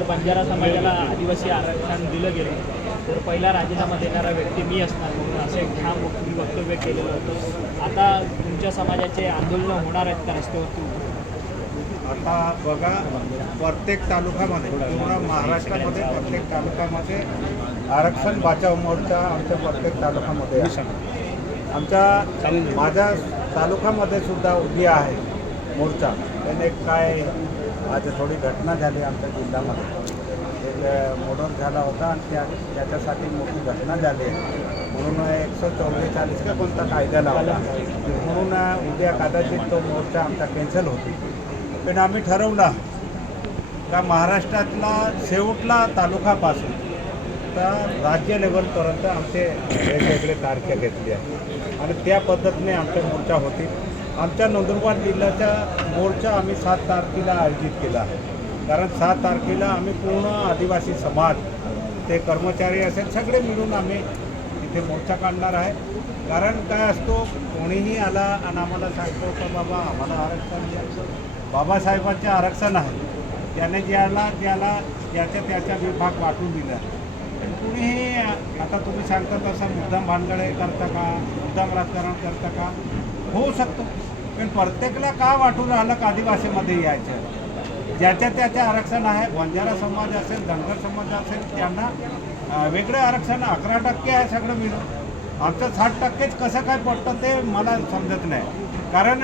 जर बंजारा समाजाला आदिवासी आरक्षण दिलं गेलं तर पहिला राजीनामा देणारा व्यक्ती मी असणार म्हणून असं एक ठाम वक्तव्य केलेलं होतं. आता तुमच्या समाजाचे आंदोलनं होणार आहेत का रस्त्यावरती? आता बघा, प्रत्येक तालुक्यामध्ये पूर्ण महाराष्ट्रामध्ये प्रत्येक तालुक्यामध्ये आरक्षण बचाव मोर्चा आमच्या प्रत्येक तालुक्यामध्ये आहे. माझ्या तालुक्यामध्ये सुद्धा उभी आहे मोर्चा. त्याने काय आज थोडी घटना झाली आमच्या जिल्ह्यामध्ये, एक मोडर झाला होता आणि त्याच्यासाठी मोठी घटना झाली आहे म्हणून 144 का कोणता कायदा लावला म्हणून उद्या कदाचित तो मोर्चा आमचा कॅन्सल होतो. पण आम्ही ठरवला का महाराष्ट्रातला शेवटला तालुकापासून तर राज्य लेवलपर्यंत आमचे वेगवेगळे तारखे घेतले आहे आणि त्या पद्धतीने आमचा मोर्चा होती. आमच्या नंदुरबार जिल्ह्याचा मोर्चा आम्ही 7 तारखेला आयोजित केला आहे. कारण 7 तारखेला आम्ही पूर्ण आदिवासी समाज ते कर्मचारी असेल सगळे मिळून आम्ही इथे मोर्चा काढणार आहे. कारण काय असतो, कोणीही आला आणि आम्हाला सांगतो का बाबा आम्हाला आरक्षण द्या. बाबासाहेबांचे आरक्षण आहे, त्याने ज्याला त्याच्या विभाग वाटून दिला. पण कुणीही आता तुम्ही सांगता तसं मुद्दाम भानगडे करता का, मुद्दाम राजकारण करता का, होऊ शकतो. पण प्रत्येकाला का वाटून राहिलं का आदिवासीमध्ये यायचं? त्याच्या आरक्षण आहे. बंजारा समाज असेल, धनगर समाज असेल त्यांना वेगळं आरक्षण 11% आहे सगळं मिळून. आमचं 60%च कसं काय पडतं ते मला समजत नाही. कारण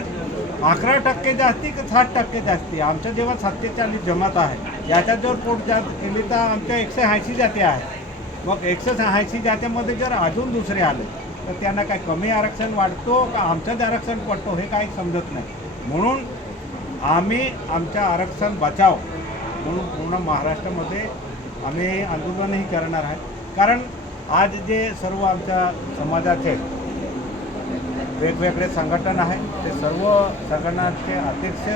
11% जास्ती का 60% जास्ती? आमचं जेव्हा 47 जमात आहे याच्यात जर पोट जात केली तर आमच्या 180 जाती आहे. मग 180 जात्यामध्ये जर अजून दुसरे आले तर त्यांना काय कमी आरक्षण वाढतो का आमचंच आरक्षण पडतो हे काही समजत नाही. म्हणून आम्ही आमच्या आरक्षण बचाव म्हणून पूर्ण महाराष्ट्रामध्ये आम्ही आंदोलनही करणार आहे. कारण आज जे सर्व आमच्या समाजाचे वेगवेगळे संघटन आहे ते सर्व संघटनांचे अध्यक्ष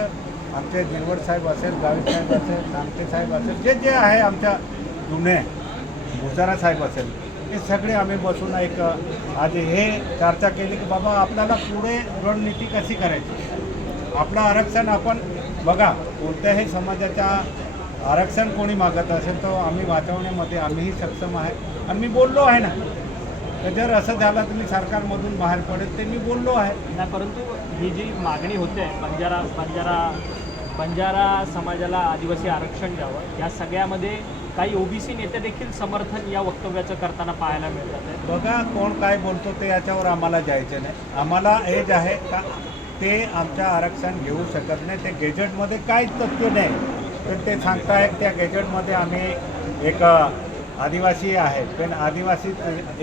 आमचे गिरवड साहेब असेल, गावित साहेब असेल, नामटे साहेब असेल, जे आहे आमच्या जुने भुजारा साहेब असेल, हे सगळे आम्ही बसून एक आज हे चर्चा केली की बाबा आपल्याला पुढे रणनीती कशी करायची. आपलं आरक्षण आपण बघा, कोणत्याही समाजाच्या आरक्षण कोणी मागत असेल तर आम्ही वाचवण्यामध्ये आम्हीही सक्षम आहे. आणि मी बोललो आहे ना, तर जर असं झालं तर मी सरकारमधून बाहेर पडेल ते मी बोललो आहे ना. परंतु ही जी मागणी होते बंजारा समाजाला आदिवासी आरक्षण द्यावं, या सगळ्यामध्ये काही ओबीसी नेते देखील समर्थन या वक्तव्याचं करताना पाहायला मिळतात. बघा, कोण काय बोलतो ते याच्यावर आम्हाला जायचं नाही. आम्हाला एज आहे का ते आमचं आरक्षण घेऊ शकत नाही. ते गेजेटमध्ये काहीच तथ्य नाही. तर ते सांगतायत त्या गेजेटमध्ये आम्ही एक आदिवासी आहे, पण आदिवासी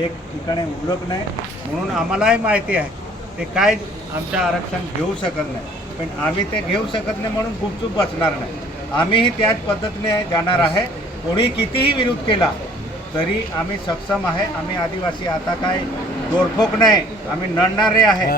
एक ठिकाणी उल्लेख नाही. म्हणून आम्हालाही माहिती आहे ते काय आमचं आरक्षण घेऊ शकत नाही. पण आम्ही ते घेऊ शकत नाही म्हणून गुपचूप बसणार नाही. आम्हीही त्याच पद्धतीने जाणार आहे. कोणी कितीही विरोध केला तरी आम्ही सक्षम आहे. आम्ही आदिवासी आता काय दोरफोक नाही, आम्ही लढणारे आहे.